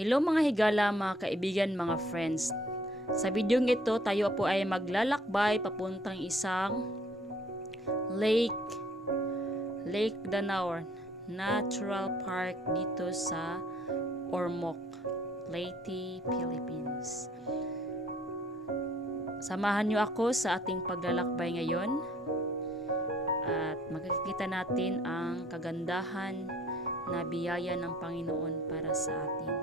Hello mga higala, mga kaibigan, mga friends. Sa videong ito, tayo po ay maglalakbay papuntang isang Lake Danau Natural Park dito sa Ormoc, Leyte, Philippines. Samahan niyo ako sa ating paglalakbay ngayon at makikita natin ang kagandahan na biyaya ng Panginoon para sa atin.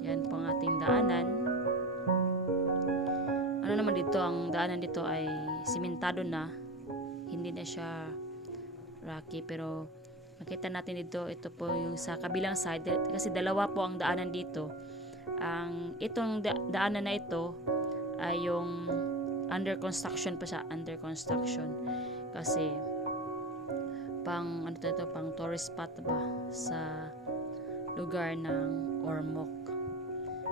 Yan po ang ating daanan. Ano naman dito, ang daanan dito ay simentado na. Hindi na siya rocky, pero makita natin dito, ito po yung sa kabilang side, kasi dalawa po ang daanan dito. Itong daanan na ito ay yung under construction pa siya, under construction. Kasi pang tourist spot ba sa lugar ng Ormoc.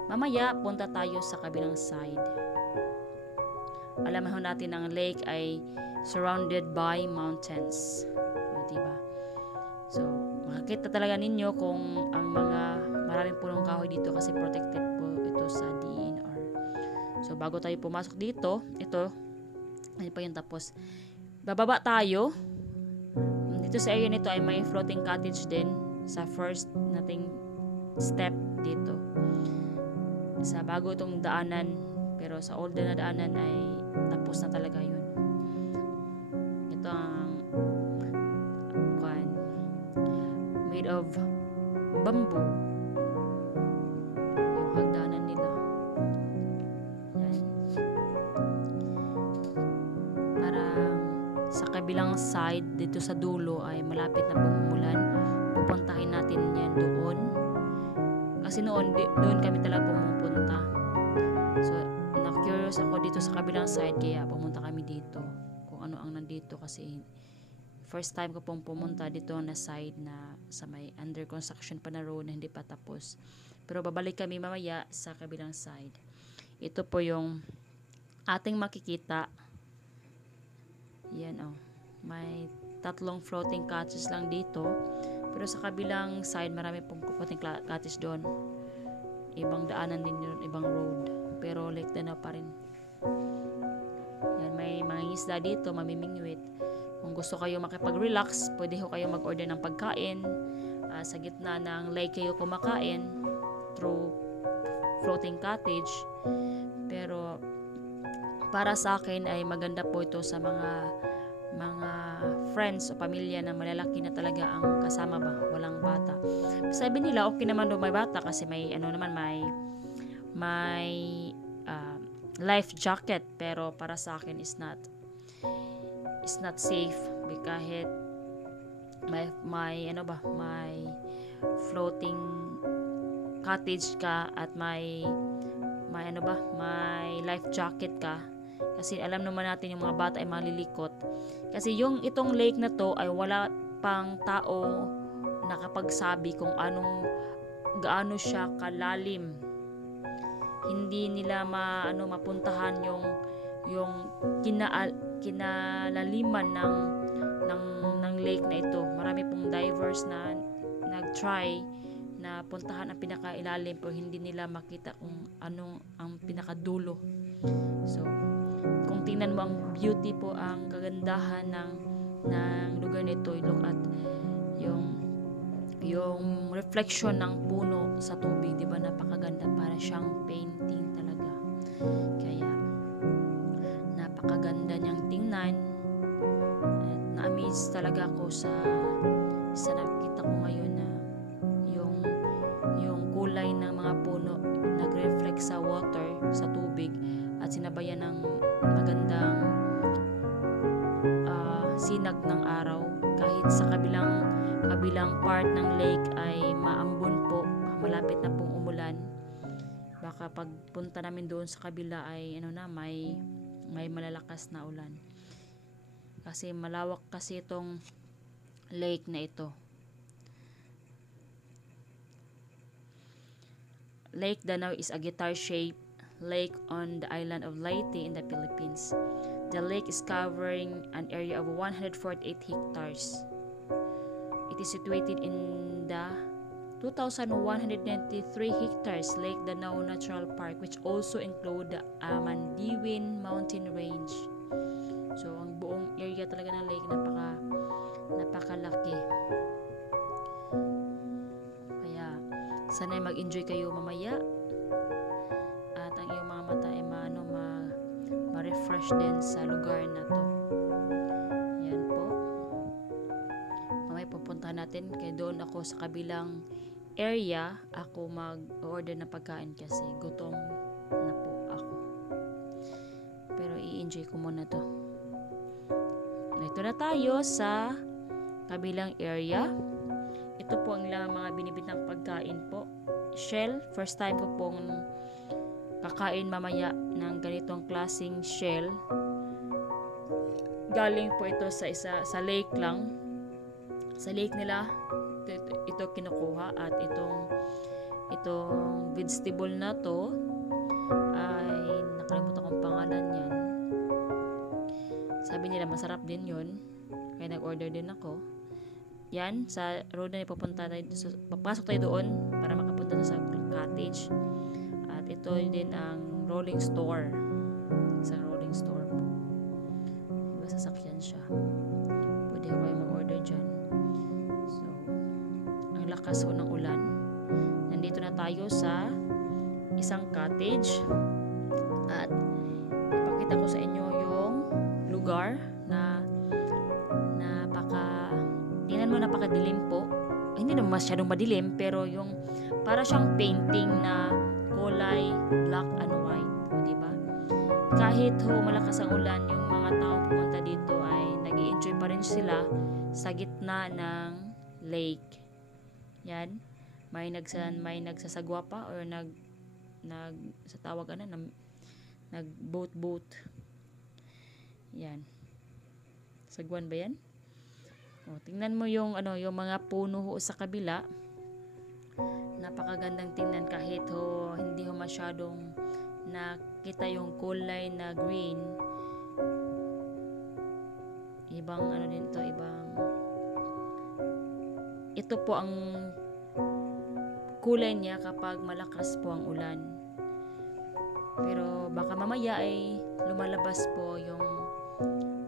Mamaya punta tayo sa kabilang side. Alam natin ang lake ay surrounded by mountains. O, diba? So, makikita talaga ninyo kung ang mga maraming punong kahoy dito kasi protected po ito sa DNR. So, bago tayo pumasok dito, ito, ano pa yung tapos. Bababa tayo. Dito sa area nito ay may floating cottage din sa first nating step dito. Sa bago itong daanan, pero sa older na daanan ay tapos na talaga yun. Ito ang made of bamboo. Yung hagdanan nila. Yan. Parang sa kabilang side, dito sa dulo ay malapit na pumulan. Pupuntahin natin yan doon. Kasi noon, doon kami talaga pumupunta. So, na-curious ako dito sa kabilang side, kaya pumunta kami dito. Kung ano ang nandito kasi first time ko pong pumunta dito na side na sa may under construction pa na road na hindi pa tapos. Pero babalik kami mamaya sa kabilang side. Ito po yung ating makikita. Yan may tatlong floating cottages lang dito. Pero sa kabilang side, marami pong floating cottage doon. Ibang daanan din yun, ibang road. Pero Lake Danau pa rin. Yan, may mga isda dito, mamimingwit. Kung gusto kayo makipag-relax, pwede ho kayo mag-order ng pagkain. Sa gitna ng lake kayo kumakain through floating cottage. Pero para sa akin ay maganda po ito sa mga friends o pamilya na malalaki na talaga ang kasama ba, walang bata. Sabi nila okay naman daw may bata kasi may may life jacket, pero para sa akin is not safe kahit may floating cottage ka at may life jacket ka. Kasi alam naman natin yung mga bata ay malilikot. Kasi itong lake na to ay wala pang tao nakapagsabi kung gaano siya kalalim. Hindi nila mapuntahan yung kinalaliman ng lake na ito. Marami pong divers na nag-try na puntahan ang pinakailalim pero hindi nila makita kung anong ang pinakadulo. So, kung tingnan mo ang beauty po, ang kagandahan ng lugar nito, look at yung reflection ng puno sa tubig, di ba? Napakaganda, para siyang painting talaga. Kaya napakaganda niyang tingnan. At na-amaze talaga ako sa nakikita ko ngayon na yung kulay ng mga puno nag-reflect sa water, sa tubig, at sinabayan ng magandang sinag ng araw. Kahit sa kabilang part ng lake ay maambon po, malapit na pong umulan. Baka pagpunta namin doon sa kabila ay may malalakas na ulan. Kasi malawak kasi itong lake na ito. Lake Danau is a guitar-shaped lake on the island of Leyte in the Philippines. The lake is covering an area of 148 hectares. It is situated in the 2,193 hectares Lake Danao Natural Park, which also include the Amandiwin Mountain Range. So ang buong area talaga ng lake napakalaki. Kaya sana'y mag-enjoy kayo mamaya at ang iyong mga mata ay ma-refresh din sa lugar na to. Yan po. Mamaya pupuntahan natin, kaya doon ako sa kabilang area ako mag-order na pagkain kasi gutom na po ako. Pero i-enjoy ko muna to. Ito na tayo sa kabilang area. Ito po ang mga binibitang pagkain po. Shell, first time ko pong kakain mamaya ng ganitong klaseng shell. Galing po ito sa lake lang. Sa lake nila ito kinukuha, at itong vegetable na to ay nakalimutan kong pangalan yan. Sabi nila masarap din yun, kaya nag-order din ako. Yan, sa road na ipapunta tayo, papasok tayo doon para makapunta sa cottage. At ito din ang rolling store. Isang rolling store po. Diba sasakyan siya. Pwede ko kayo mag-order dyan. So, ang lakas ho ng ulan. Nandito na tayo sa isang cottage. At ipakita ko sa inyo yung lugar na tingnan mo, napakadilim po. Hindi naman masyadong madilim, pero yung para siyang painting na kulay black and white, diba? Kahit malakas ang ulan, yung mga taong pumunta dito ay nag-i-enjoy pa rin sila sa gitna ng lake. Yan, may nagsasagwa pa or sa tawag nag-boat. Yan. Sagwan ba yan? Tingnan mo yung mga puno sa kabila. Napakagandang tingnan kahit hindi masyadong nakita yung kulay na green. Ibang din to, ito po ang kulay niya kapag malakas po ang ulan. Pero baka mamaya ay lumalabas po yung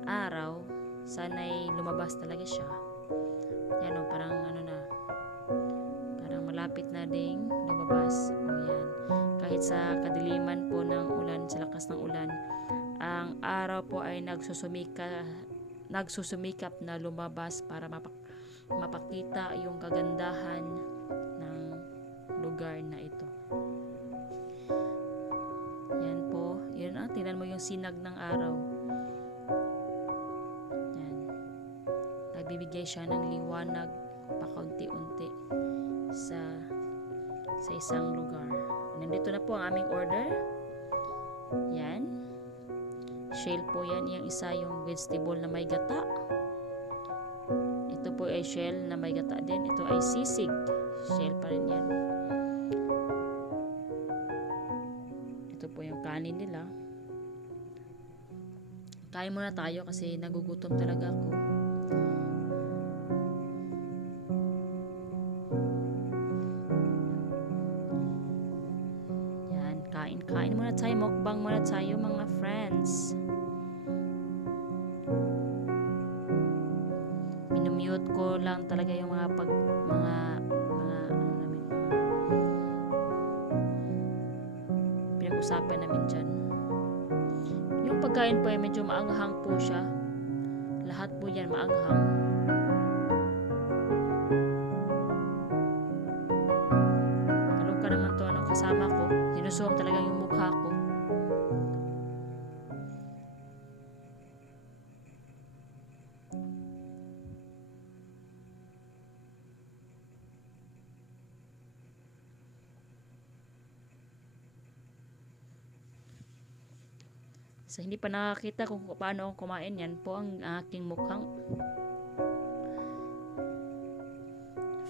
araw. Sana'y lumabas talaga siya. Yan parang parang malapit na ding lumabas. Yan. Kahit sa kadiliman po ng ulan, sa lakas ng ulan, ang araw po ay nagsusumikap na lumabas para mapakita yung kagandahan ng lugar na ito. Yan po. Yan tingnan mo yung sinag ng araw. Bibigay siya ng liwanag pakaunti-unti sa isang lugar. Nandito na po ang aming order. Yan. Shell po yan. Yung isa yung vegetable na may gata. Ito po ay shell na may gata din. Ito ay sisig. Shell pa rin yan. Ito po yung kanin nila. Kain muna tayo kasi nagugutom talaga ako. Kain muna tayo, mukbang muna tayo mga friends. Minumute ko lang talaga yung mga pinag-usapan namin dyan. Yung pagkain po ay medyo maanghang po siya. Lahat po yan maanghang. Naloka naman to kasama ko. Sinusuom talaga yung mukha ko. So, hindi pa nakakita kung paano ako kumain, yan po ang aking mukhang.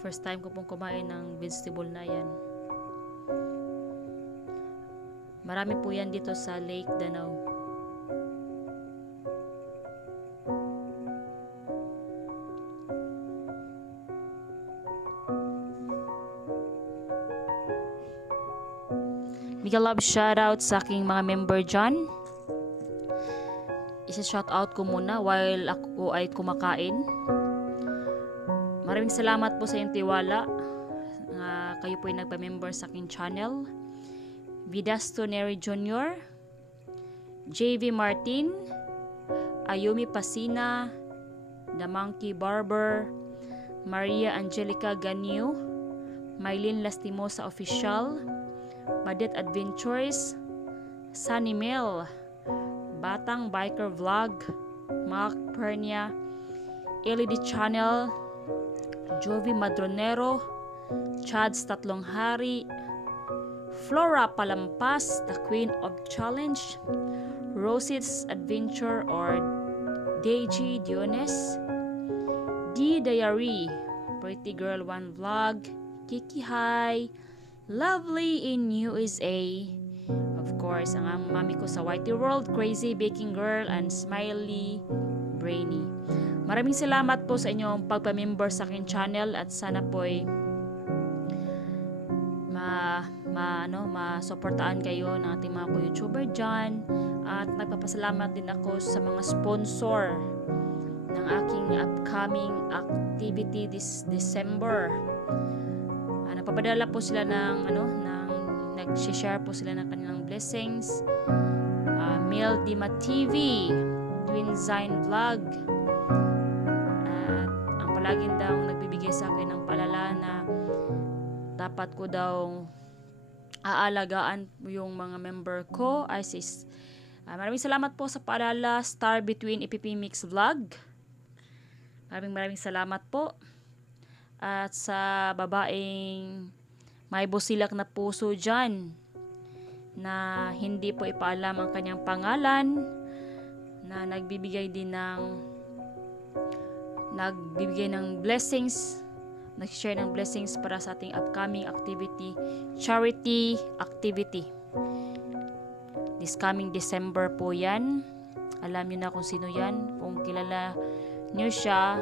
First time ko pong kumain ng vegetable na yan. Marami po yan dito sa Lake Danao. Mega love shoutout sa aking mga member dyan. Isa-shoutout ko muna while ako ay kumakain. Maraming salamat po sa iyong tiwala. Kayo po ay nagpa-member sa aking channel. Vidasto Neri Jr., JV Martin, Ayumi Pasina, The Monkey Barber, Maria Angelica Ganyo, Mylene Lastimosa Official, Badet Adventures, Sunny Mel, Batang Biker Vlog, Mark Pernia, LED Channel, Jovi Madronero, Chads Tatlong Hari, Flora Palampas, the Queen of Challenge, Rosie's Adventure or Deji Diones, D Diary, Pretty Girl One Vlog, Kiki Hi, Lovely in USA, of course, ang mami ko sa Whitey World, Crazy Baking Girl, and Smiley Brainy. Maraming salamat po sa inyong pagpa-member sa aking channel at sana po ay masuportaan kayo ng ating mga YouTuber dyan. At nagpapasalamat din ako sa mga sponsor ng aking upcoming activity this December. Napapadala po sila nag-share po sila ng kanilang blessings. Mel Dima TV, Twin Zine Vlog, at ang palaging daw nagbibigay sa akin ng paalala na dapat ko daw aalagaan yung mga member ko. Maraming salamat po sa paalala, Star Between EPP Mix Vlog. Maraming salamat po. At sa babaeng may busilak na puso dyan na hindi po ipaalam ang kanyang pangalan, na nagbibigay ng blessings, nag-share ng blessings para sa ating upcoming activity, charity activity. This coming December po yan. Alam niyo na kung sino yan. Kung kilala niyo siya,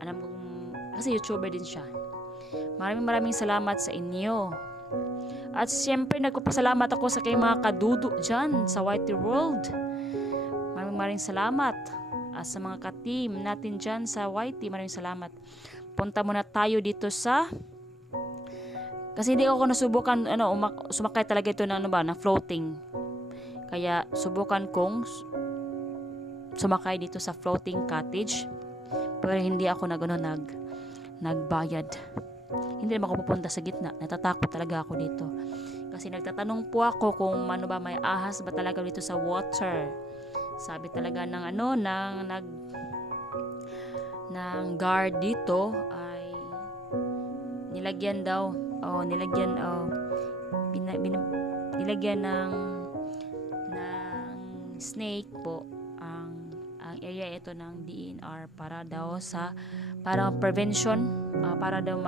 alam ko, kasi YouTuber din siya. Maraming salamat sa inyo. At siyempre, nagpapasalamat ako sa kayong mga kadudo dyan sa Whitey World. Maraming salamat. At sa mga ka-team natin dyan sa Whitey, maraming salamat. Punta muna tayo dito kasi hindi ako nasubukan sumakay talaga ito na floating. Kaya subukan kong sumakay dito sa floating cottage. Pero hindi ako nagbayad. Hindi naman ako pupunta sa gitna. Natatakot talaga ako dito. Kasi nagtatanong po ako kung may ahas ba talaga dito sa water. Sabi talaga ng guard dito ay nilagyan ng snake po ang area ito ng DNR para daw para prevention, para daw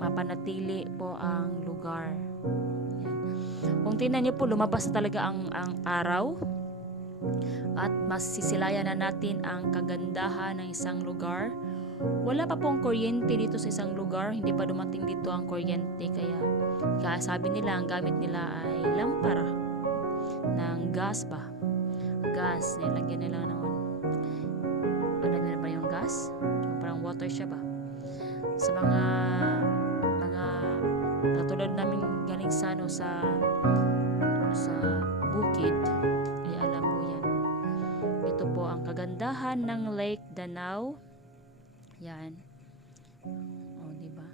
mapanatili po ang lugar. Yan. Kung tingnan niyo po, lumabas na talaga ang araw at masisilayan na natin ang kagandahan ng isang lugar. Wala pa pong kuryente dito sa isang lugar, hindi pa dumating dito ang kuryente, kaya sabi nila ang gamit nila ay lampara ng gas nilagyan nila naman. Ano na ba yung gas? Parang water siya ba? Sa mga katulad namin galing sa bukid, ay alam mo yan. Ito po ang kagandahan ng Lake Danau. Yan. Diba?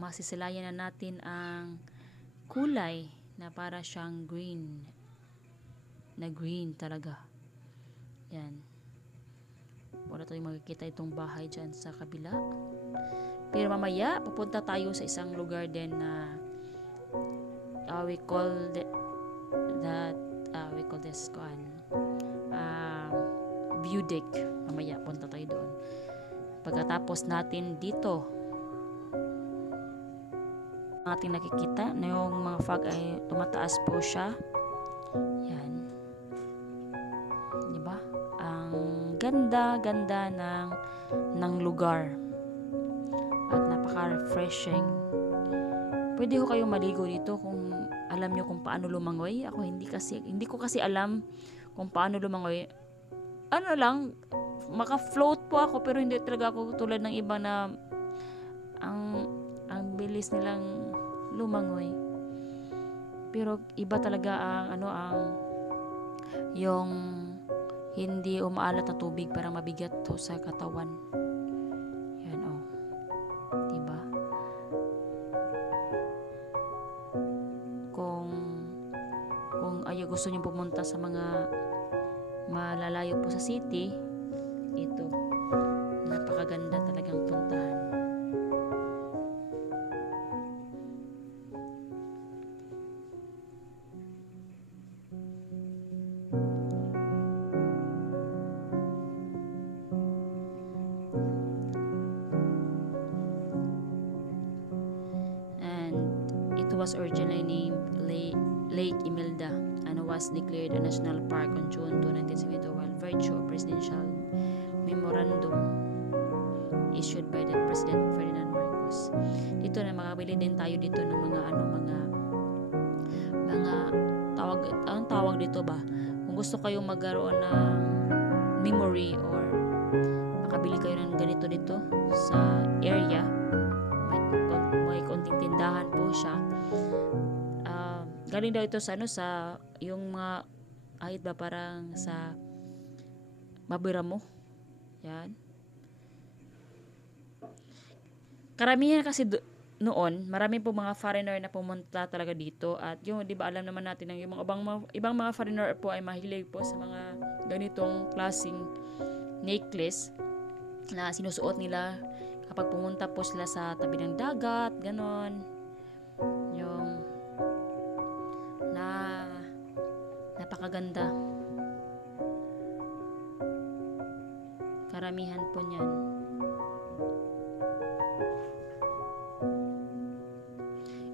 Masisilayan na natin ang kulay na para siyang green. Na green talaga. Yan. Wala tayong makikita itong bahay dyan sa kabila. Pero mamaya, pupunta tayo sa isang lugar din na we call this view deck. Mamaya, punta tayo doon. Pagkatapos natin dito, ating nakikita na yung mga fog ay tumataas po siya. Yan. Diba? Ang ganda ng lugar. At napaka-refreshing. pwede ho kayong maligo dito kung alam nyo kung paano lumangoy. Ako hindi ko kasi alam kung paano lumangoy. Ano lang, maka-float po ako, pero hindi talaga ako tulad ng iba na ang bilis nilang lumangoy. Pero iba talaga yung hindi umaalat na tubig, parang mabigat to sa katawan. Yan, diba? Kung gusto niyo pumunta sa mga malalayo po sa city, ito, napakaganda talagang puntahan. Was originally named Lake Imelda and was declared a national park on June 2, 1972 while virtue of presidential memorandum issued by the President Ferdinand Marcos. Dito na makabili din tayo dito ng mga tawag dito ba? Kung gusto kayong magkaroon ng memory or makabili kayo ng ganito dito sa area, may konting tindahan po siya. Galing daw ito sa yung mga ahit ba parang sa mabira mo. Yan. Karamihan kasi noon, marami po mga foreigner na pumunta talaga dito, at yung 'di ba alam naman natin ng yung mga ibang mga foreigner po ay mahilig po sa mga ganitong klaseng necklace na sinusuot nila kapag pumunta po sila sa tabi ng dagat, ganon. Yung napakaganda. Karamihan po niyan.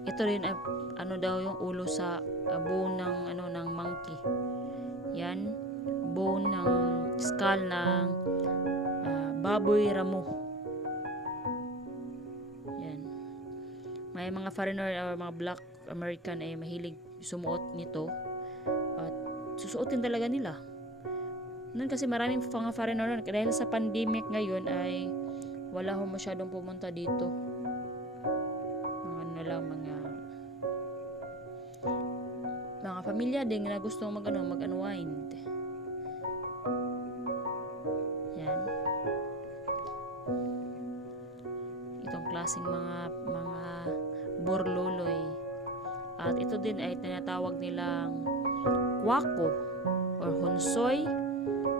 Ito rin daw yung ulo sa bone ng monkey. Yan, bone ng skull ng baboy ramo. Yan. May mga foreigner or mga black American ay mahilig sumuot nito at susuotin talaga nila. Noon kasi maraming mga foreigner dahil sa pandemic ngayon ay wala ho masyadong pumunta dito. Mga pamilya din na gustong mag-unwind. Yan. Itong klaseng mga borloloy. At ito din ay tinatawag nilang kwako or honsoy,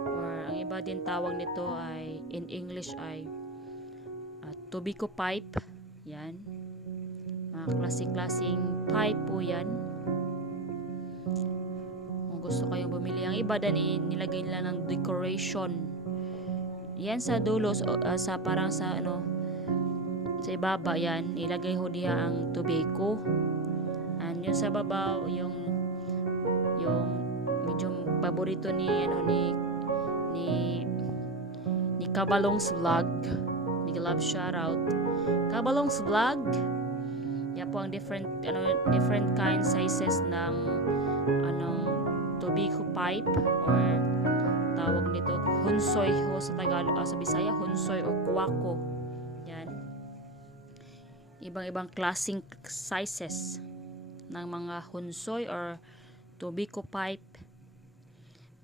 or ang iba din tawag nito ay in English ay tobacco pipe. Yan. Mga klaseng pipe po yan. Kung gusto kayong bumili, ang iba din nilagay nila ng decoration. Yan sa dulo, sa parang sa sa ibaba yan, ilagay ho diya ang tobacco. And yung sa babaw, yung medyo paborito ni Kabalong's Vlog. Big love shoutout. Kabalong's Vlog. Yan po ang different kind sizes ng tobacco pipe, or tawag nito honsoy ho sa Tagalog, sa Bisaya honsoy o kwako. Yan. Ibang-ibang klaseng sizes ng mga honsoy or tobacco pipe.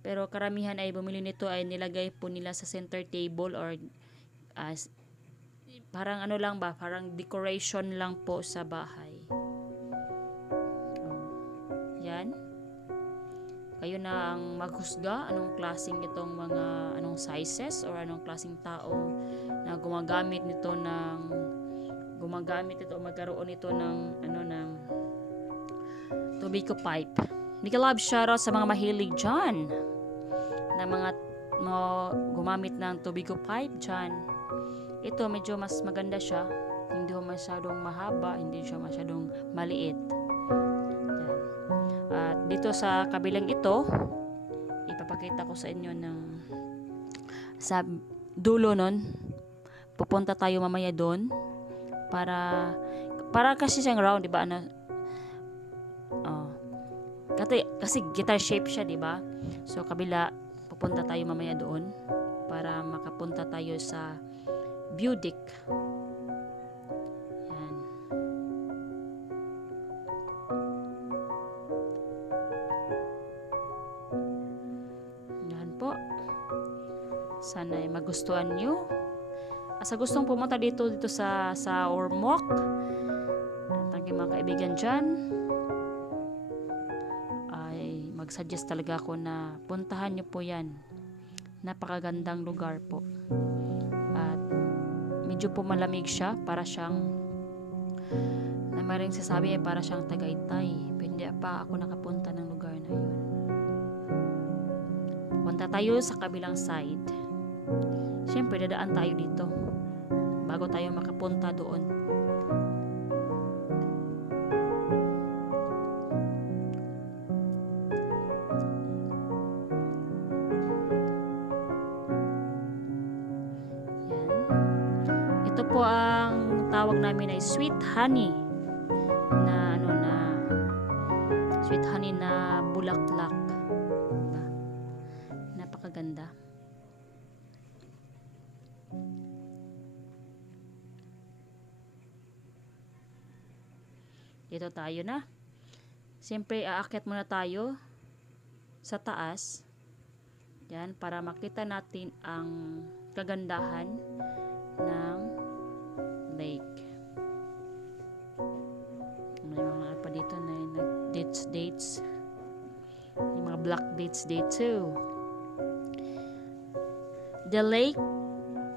Pero karamihan ay bumili nito ay nilagay po nila sa center table, or parang parang decoration lang po sa bahay. Yan. Kayo na ang maghusga anong klaseng itong anong sizes or anong klaseng tao na gumagamit nito magkaroon ito ng tobacco pipe. Big love shoutout sa mga mahilig dyan na mga gumamit ng tobacco pipe dyan. Ito medyo mas maganda siya, hindi masyadong mahaba, hindi siya masyadong maliit. At dito sa kabilang ito, ipapakita ko sa inyo sa dulo nun. Pupunta tayo mamaya doon para para kasi siyang round, di ba? Ano? Oh. Kasi guitar shape siya, di ba? So kabila, pupunta tayo mamaya doon para makapunta tayo sa view deck. Yan. Yan po. Sana ay magustuhan nyo. Sa gustong pumunta dito sa Ormoc, at ang mga kaibigan dyan, ay mag-suggest talaga ako na puntahan nyo po yan. Napakagandang lugar po. At medyo po malamig siya, para siyang, na maring sasabi ay para siyang Tagaytay. Pero hindi pa ako nakapunta ng lugar na yun. Punta tayo sa kabilang side. Siyempre, dadaan tayo dito bago tayo makapunta doon. Yan. Ito po ang tawag namin ay sweet honey na sweet honey na bulaklak. Diba? Napakaganda. Dito tayo na. Siyempre, aakyat muna tayo sa taas. Yan, para makita natin ang kagandahan ng lake. May mga pa dito na dates. Yung mga black dates too. The lake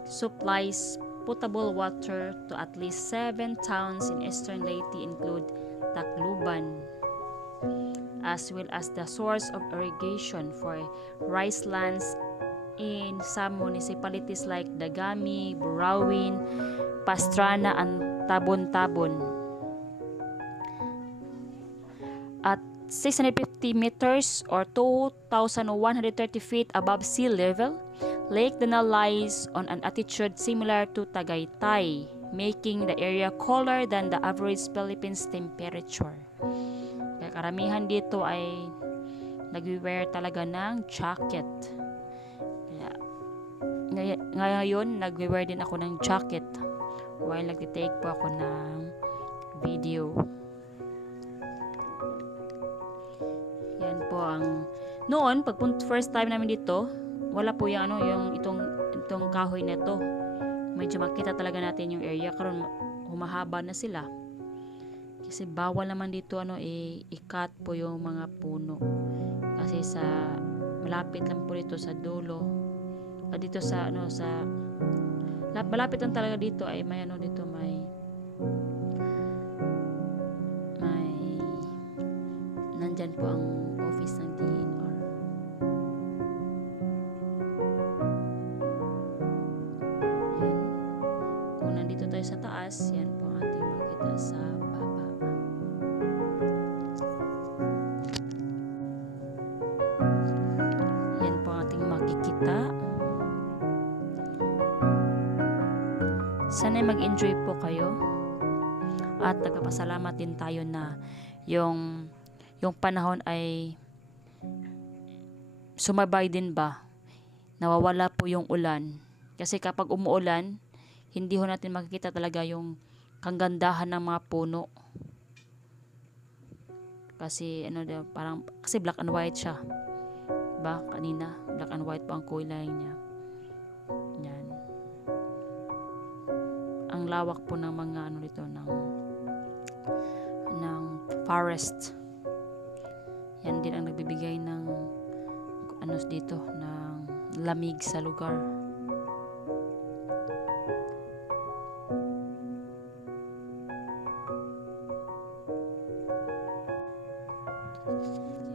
supplies potable water to at least 7 towns in eastern Leyte, include Tacloban, as well as the source of irrigation for rice lands in some municipalities like Dagami, Burawin, Pastrana, and Tabon-Tabon. At 650 meters or 2,130 feet above sea level, Lake Danal lies on an altitude similar to Tagaytay, making the area cooler than the average Philippines temperature. Kaya karamihan dito ay nag-wear talaga ng jacket. Ngayon, nag-wear din ako ng jacket while nag-take po ako ng video. Yan po ang noon, pag first time namin dito, wala po yung itong kahoy na to. Medyo makita talaga natin yung area. Karon humahaba na sila. Kasi bawal naman dito i-cut po yung mga puno. Kasi malapit lang po dito sa dulo. Dito malapit lang talaga dito ay may nandyan po ang office ng DNR. Yan. Kung nandito tayo sa taas, yan po ang ating makita sa baba. Yan po ang ating makikita. Sana'y mag-enjoy po kayo. At nagpapasalamat din tayo na yung panahon ay sumabay din ba, nawawala po yung ulan. Kasi kapag umuulan, hindi ho natin makikita talaga yung kagandahan ng mga puno. Kasi kasi black and white siya. Diba? Kanina, black and white po ang kulay niya. Yan. Ang lawak po ng mga dito ng forest. Yan din ang nagbibigay ng dito ng lamig sa lugar.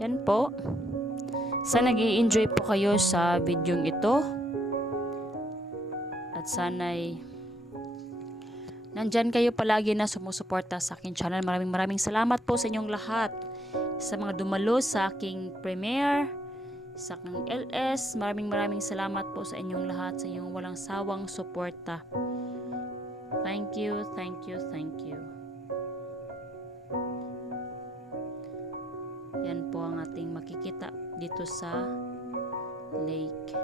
Yan po. Sana nag-i-enjoy po kayo sa video ito. At sana'y nandyan kayo palagi na sumusuporta sa aking channel. Maraming salamat po sa inyong lahat. Sa mga dumalo sa aking premiere, sa aking LS, maraming salamat po sa inyong lahat, sa inyong walang sawang suporta. Thank you. po ang ating makikita dito sa lake.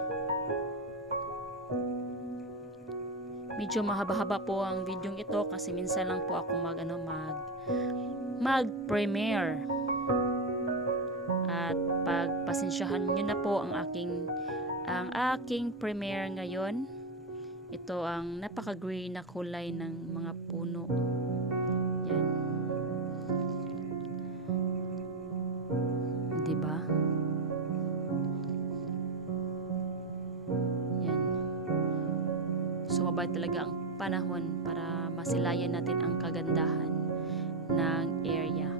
Medyo mahaba-haba po ang video ito kasi minsan lang po ako mag-premiere. At pagpasensyahan niyo na po ang aking premiere ngayon. Ito ang napaka-green na kulay ng mga puno. Yan. Diba? Yan. Sumabay talaga ang panahon para masilayan natin ang kagandahan ng area.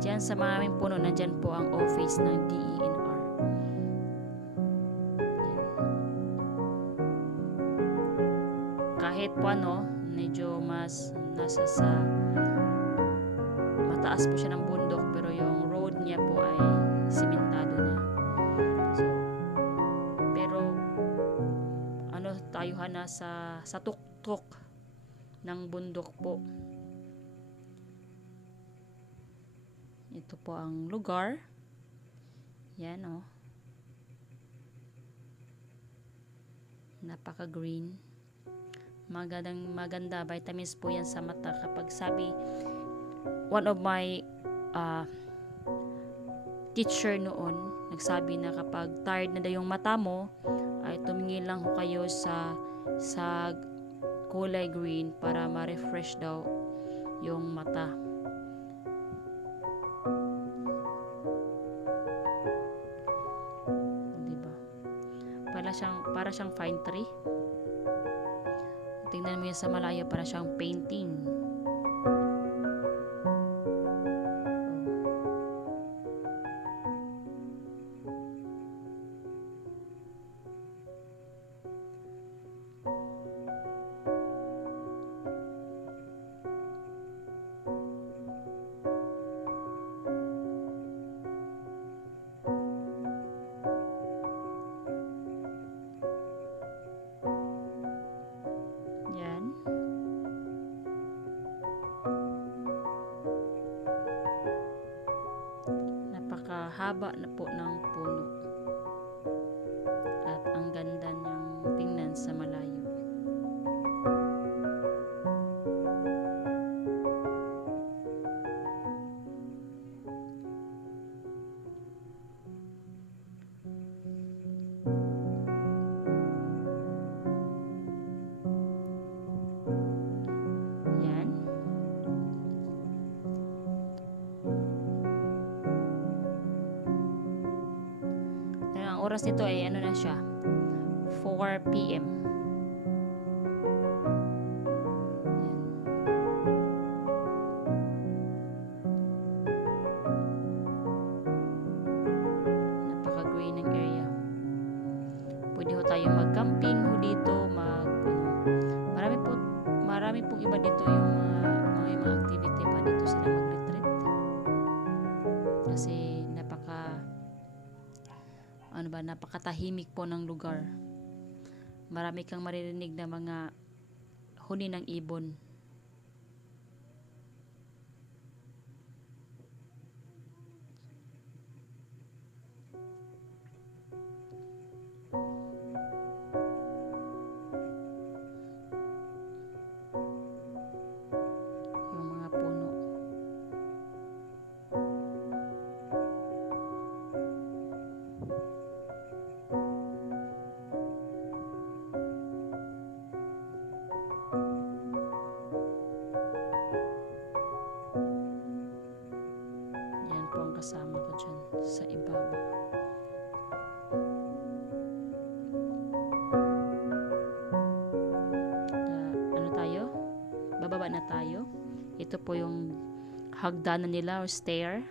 Diyan sa maraming puno, nandyan po ang office ng DENR. Kahit po medyo mas nasa sa mataas po siya ng bundok, pero yung road niya po ay simentado na. So, pero tayuhan na sa tuktok ng bundok po. Ito po ang lugar. Yan napaka-green. Maganda, vitamins po yan sa mata. Kapag one of my teacher noon, nagsabi na kapag tired na daw yung mata mo, ay tumingin lang kayo sa kulay green para ma-refresh daw yung mata. Diba? Para siyang fine tree. Tingnan mo yan sa malayo, para siyang painting. Haba na po ng puno at ang ganda niyang tingnan sa malayo. Yan. Oras nito ay na siya, 4 PM. Napaka-green ng area. Pwede ho tayo mag-camping dito, marami pong iba dito yung mga activity pa dito sila mag-retreat. Kasi napakatahimik po ng lugar. Marami kang maririnig na mga huni ng ibon. Yung mga puno. Kasama ko dyan sa ibabaw. Bababa na tayo. Ito po yung hagdanan nila or stair.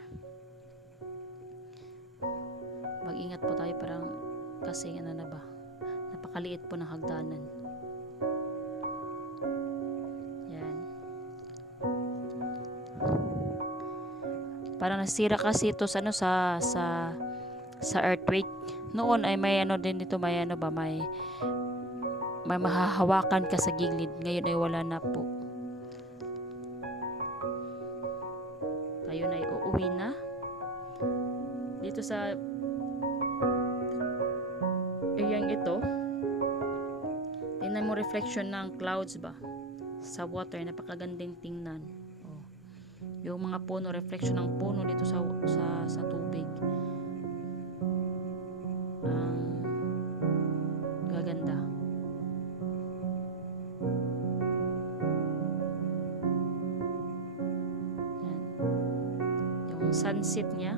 Mag-ingat po tayo kasi napakaliit po ng hagdanan. Parang nasira kasi ito sa earthquake. Noon ay may din dito, may mahahawakan ka sa gilid. Ngayon ay wala na po. Tayo na uuwi na. dito sa areang ito, tingnan mo reflection ng clouds ba sa water, napakagandang tingnan. Oh. Yung mga puno, reflection ng puno dito sa tubig. Ang gaganda. Yan. Yung sunset niya.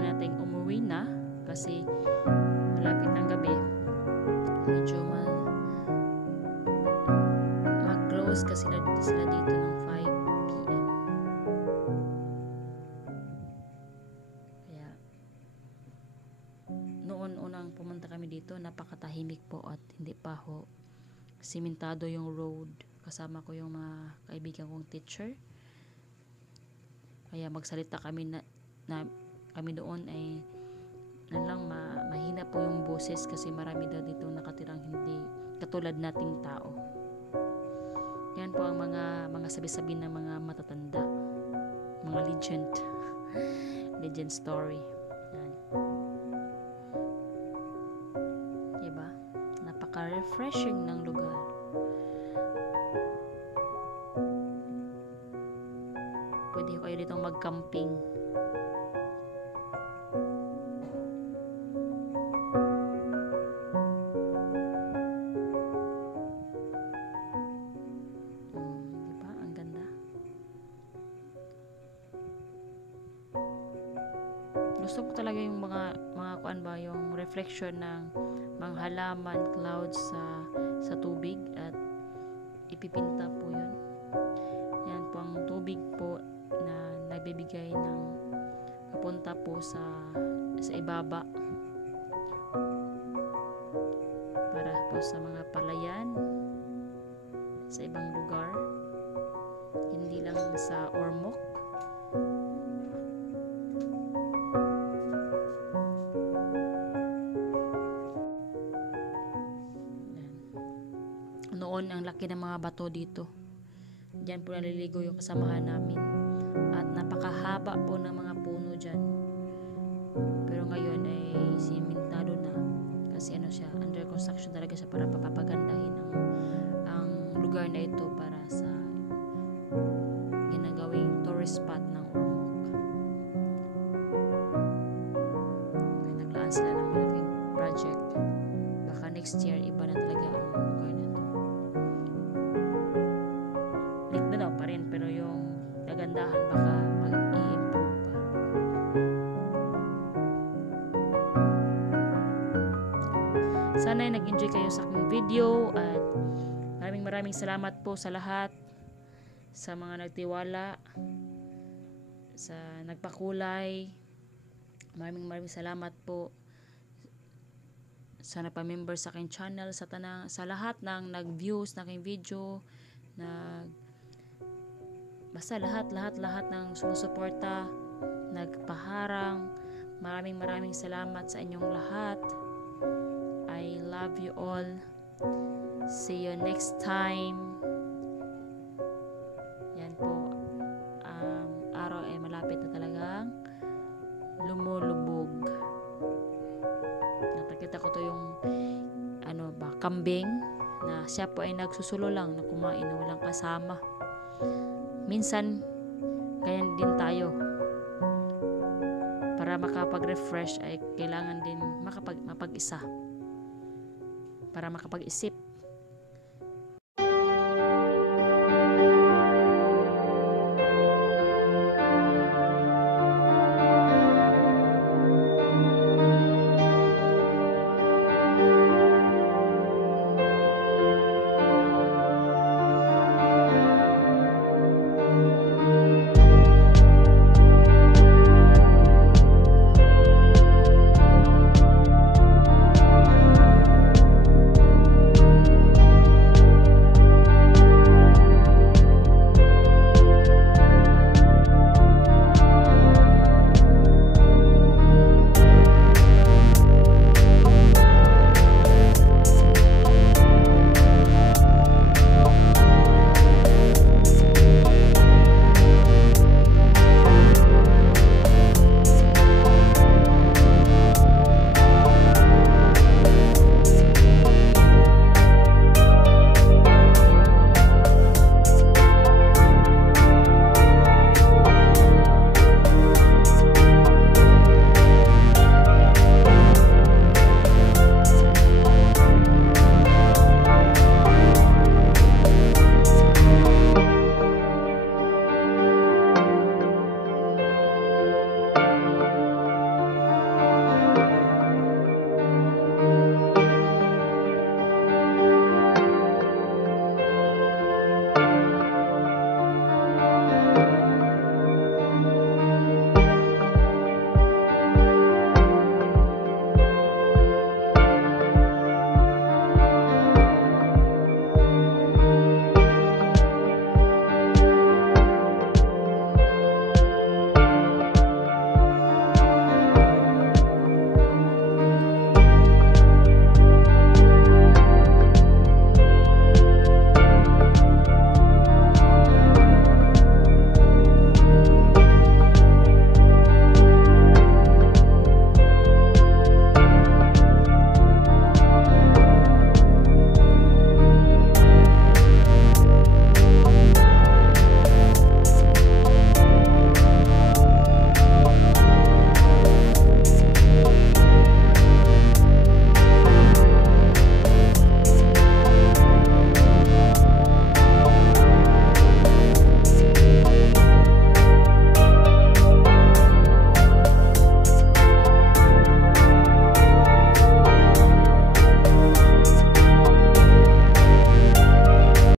Nating umuwi na kasi malapit ng gabi, medyo mag-close kasi sila dito ng 5 PM. Kaya noon unang pumunta kami dito, napakatahimik po at hindi pa ho simentado yung road. Kasama ko yung mga kaibigan kong teacher, kaya magsalita kami na kami doon ay mahina po yung boses kasi marami daw dito nakatirang hindi katulad nating tao. Yan po ang mga sabi-sabi ng mga matatanda, mga legend story. Yan. Diba? Napaka-refreshing ng lugar. Pwede kayo dito mag-camping. Gusto ko talaga yung mga kuan ba, yung reflection ng mga halaman, clouds sa tubig at ipipinta po yun. Yan po ang tubig po na nagbibigay ng papunta po sa ibaba para po sa mga palayan sa ibang lugar, hindi lang sa Ormoc. Noon ang laki ng mga bato dito. Diyan po naliligo yung kasamahan namin. At napakahaba po ng mga puno dyan. Pero ngayon ay simentado na. Kasi siya, under construction talaga siya para papagandahin ang lugar na ito para sa ginagawing tourist spot ng Ormoc. Kaya naglaan sila ng malaking project. Baka next year iba na talaga ang lugar na ito. Ligdanaw pa rin, pero yung kagandahan baka mag-i-improve pa. Sana ay nag-enjoy kayo sa aking video at maraming salamat po sa lahat, sa mga nagtiwala, sa nagpakulay. Maraming salamat po sa nagpa-member sa aking channel, sa lahat ng nag-views na aking video, basta lahat ng sumusuporta, nagpaharang. Maraming salamat sa inyong lahat. I love you all. See you next time. Yan po, araw ay malapit na talagang lumulubog. Nakita ko to yung kambing na siya po ay nagsusulo lang na kumain na walang kasama. Minsan ganyan din tayo. Para makapag-refresh ay kailangan din mapag-isa para makapag-isip.